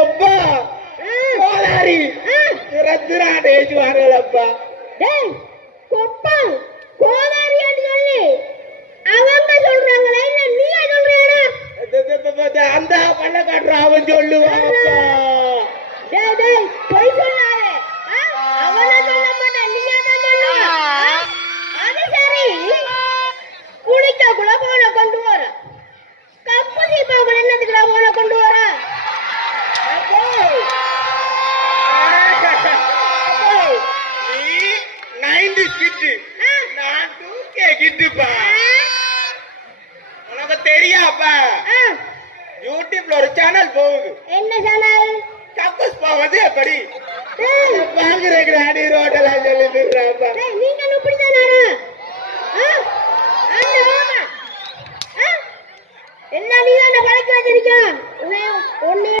அப்பா கோளாரி ரத்ராட ஏச்சுவாங்களப்பா. டேய் கொப்பா கோளாரியான்னு சொல்லி அவங்க சொல்றாங்களா இல்ல நீயே சொல்றியாடா? அந்த பண்ண காட்டுற அவன் சொல்லுவான். டேய் டேய் போய் சொல்லாதே. அவனா சொல்ல மாட்டான், நீயா தான் சொல்லுவ. அது சரி, குளிக்க கூட போன கொண்டு வர, கப்பு சீப்பா கூட என்னத்துக்குடா போன கொண்டு வர? நீ 90s கிட்டு, நான் 2K கிட்டுப்பா. உனக்கு தெரியாப்பா, யூடியூப்ல ஒரு சேனல் போகுது. என்ன சேனல்? கக்கூஸ் போவது எப்படி பாக்குறேன் அடி ரோட்டலா சொல்லி நீங்க இப்படிதானா? என்ன நீ தான் பழக்க வச்சிருக்க?